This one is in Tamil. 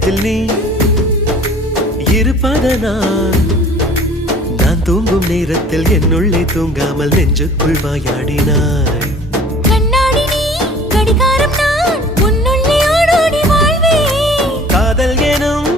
இதயத்தில் நீ இருப்பதனால் நான் தூங்கும் நேரத்தில் என்னுள்ளே தூங்காமல் நெஞ்சுக்குள் வாயாடினாய். கண்ணாடி நீ கடிகாரம்